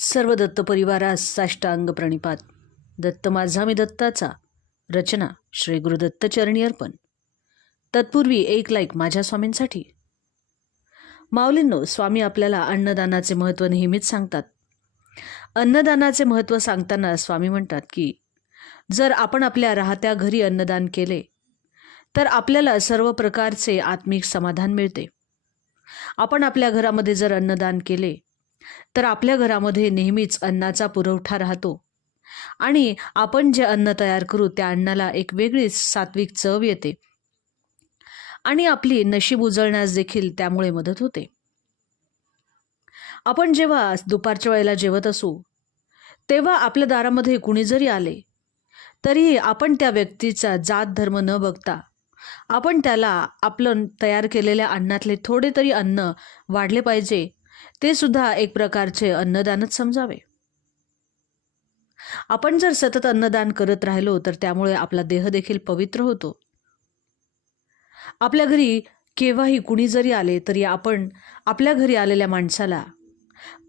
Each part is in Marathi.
सर्व दत्त परिवारास साष्टांग प्रणिपात. दत्त माझा मी दत्ताचा. रचना श्री गुरुदत्त चरणी अर्पण. तत्पूर्वी एक लाईक माझ्या स्वामींसाठी. माऊलींनो, स्वामी आपल्याला अन्नदानाचे महत्त्व नेहमीच सांगतात. अन्नदानाचे महत्त्व सांगताना स्वामी म्हणतात की जर आपण आपल्या राहत्या घरी अन्नदान केले तर आपल्याला सर्व प्रकारचे आत्मिक समाधान मिळते. आपण आपल्या घरामध्ये जर अन्नदान केले तर आपल्या घरामध्ये नेहमीच अन्नाचा पुरवठा राहतो आणि आपण जे अन्न तयार करू त्या अन्नाला एक वेगळीच सात्विक चव येते आणि आपली नशीब उजळण्यास देखील त्यामुळे मदत होते. आपण जेव्हा दुपारच्या वेळेला जेवत असू तेव्हा आपल्या दारामध्ये कुणी जरी आले तरी आपण त्या व्यक्तीचा जात धर्म न बघता आपण त्याला आपलं तयार केलेल्या अन्नातले थोडे तरी अन्न वाढले पाहिजे, ते सुद्धा एक प्रकारचे अन्नदानच समजावे. आपण जर सतत अन्नदान करत राहिलो तर त्यामुळे आपला देह देखील पवित्र होतो. आपल्या घरी केव्हाही कुणी जरी आले तरी आपण आपल्या घरी आलेल्या माणसाला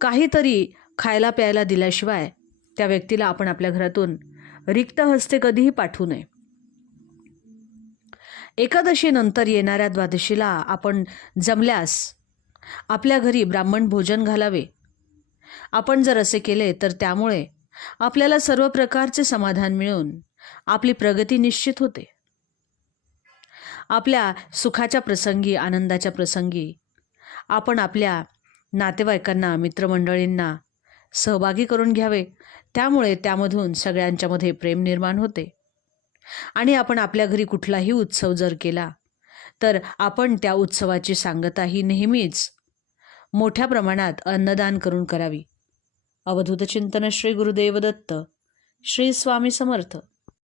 काहीतरी खायला प्यायला दिल्याशिवाय त्या व्यक्तीला आपण आपल्या घरातून रिक्त हस्ते कधीही पाठवू नये. एकादशी नंतर येणाऱ्या द्वादशीला आपण जमल्यास आपल्या घरी ब्राह्मण भोजन घालावे. आपण जर असे केले तर त्यामुळे आपल्याला सर्व प्रकारचे समाधान मिळून आपली प्रगती निश्चित होते. आपल्या सुखाच्या प्रसंगी, आनंदाच्या प्रसंगी आपण आपल्या नातेवाईकांना, मित्रमंडळींना सहभागी करून घ्यावे. त्यामुळे त्यामधून सगळ्यांच्यामध्ये प्रेम निर्माण होते आणि आपण आपल्या घरी कुठलाही उत्सव जर केला तर आपण त्या उत्सवाची सांगताही नेहमीच मोठ्या प्रमाणात अन्नदान करून करावी. अवधूत चिंतन श्री गुरुदेव दत्त. श्री स्वामी समर्थ.